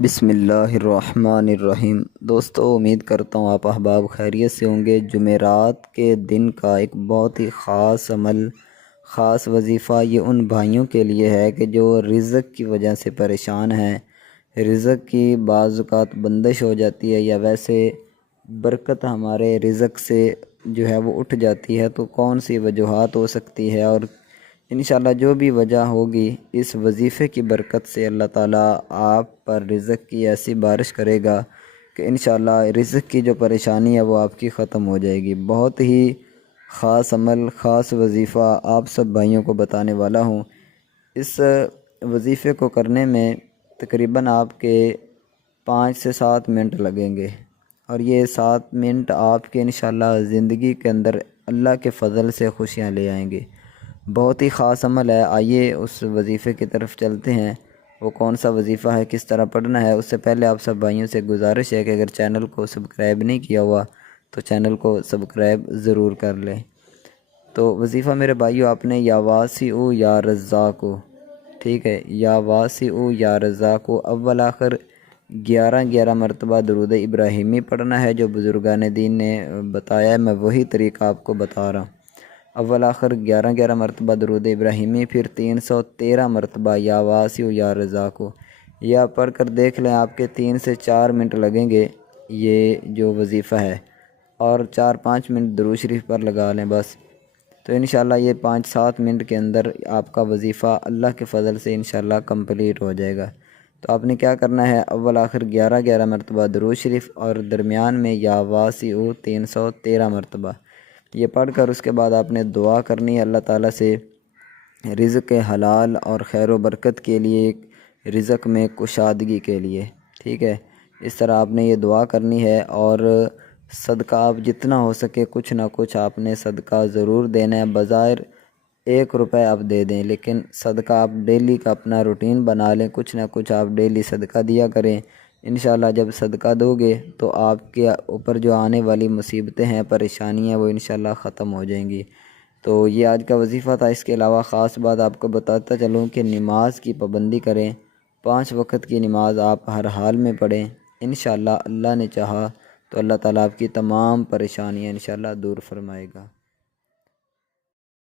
بسم اللہ الرحمن الرحیم۔ دوستو، امید کرتا ہوں آپ احباب خیریت سے ہوں گے۔ جمعرات کے دن کا ایک بہت ہی خاص عمل، خاص وظیفہ یہ ان بھائیوں کے لیے ہے کہ جو رزق کی وجہ سے پریشان ہیں، رزق کی بعض اوقات بندش ہو جاتی ہے یا ویسے برکت ہمارے رزق سے جو ہے وہ اٹھ جاتی ہے، تو کون سی وجوہات ہو سکتی ہے، اور انشاءاللہ جو بھی وجہ ہوگی اس وظیفے کی برکت سے اللہ تعالیٰ آپ پر رزق کی ایسی بارش کرے گا کہ انشاءاللہ رزق کی جو پریشانی ہے وہ آپ کی ختم ہو جائے گی۔ بہت ہی خاص عمل، خاص وظیفہ آپ سب بھائیوں کو بتانے والا ہوں۔ اس وظیفے کو کرنے میں تقریباً آپ کے 5 سے 7 منٹ لگیں گے، اور یہ 7 منٹ آپ کے انشاءاللہ زندگی کے اندر اللہ کے فضل سے خوشیاں لے آئیں گے۔ بہت ہی خاص عمل ہے۔ آئیے اس وظیفے کی طرف چلتے ہیں۔ وہ کون سا وظیفہ ہے، کس طرح پڑھنا ہے، اس سے پہلے آپ سب بھائیوں سے گزارش ہے کہ اگر چینل کو سبسکرائب نہیں کیا ہوا تو چینل کو سبسکرائب ضرور کر لیں۔ تو وظیفہ میرے بھائیو، آپ نے یا واسع یا رزاق، ٹھیک ہے، یا واسع یا رزاق اول آخر 11 مرتبہ درود ابراہیمی پڑھنا ہے جو بزرگان دین نے بتایا ہے۔ میں وہی طریقہ آپ کو بتا رہا ہوں۔ اول آخر 11 مرتبہ درود ابراہیمی، پھر 313 مرتبہ یا واسع یا رزاق۔ یا پڑھ کر دیکھ لیں، آپ کے 3 سے 4 منٹ لگیں گے یہ جو وظیفہ ہے، اور 4-5 منٹ درود شریف پر لگا لیں بس۔ تو انشاءاللہ یہ 5-7 منٹ کے اندر آپ کا وظیفہ اللہ کے فضل سے انشاءاللہ کمپلیٹ ہو جائے گا۔ تو آپ نے کیا کرنا ہے، اول آخر 11 مرتبہ درود شریف، اور درمیان میں یا واسع 313 مرتبہ یہ پڑھ کر اس کے بعد آپ نے دعا کرنی ہے اللہ تعالیٰ سے رزق حلال اور خیر و برکت کے لیے، رزق میں کشادگی کے لیے، ٹھیک ہے۔ اس طرح آپ نے یہ دعا کرنی ہے، اور صدقہ آپ جتنا ہو سکے کچھ نہ کچھ آپ نے صدقہ ضرور دینا ہے۔ بظاہر 1 روپے آپ دے دیں، لیکن صدقہ آپ ڈیلی کا اپنا روٹین بنا لیں، کچھ نہ کچھ آپ ڈیلی صدقہ دیا کریں۔ انشاءاللہ جب صدقہ دو گے تو آپ کے اوپر جو آنے والی مصیبتیں ہیں، پریشانیاں، وہ انشاءاللہ ختم ہو جائیں گی۔ تو یہ آج کا وظیفہ تھا۔ اس کے علاوہ خاص بات آپ کو بتاتا چلوں کہ نماز کی پابندی کریں۔ 5 وقت کی نماز آپ ہر حال میں پڑھیں۔ انشاءاللہ اللہ نے چاہا تو اللہ تعالیٰ آپ کی تمام پریشانیاں انشاءاللہ دور فرمائے گا۔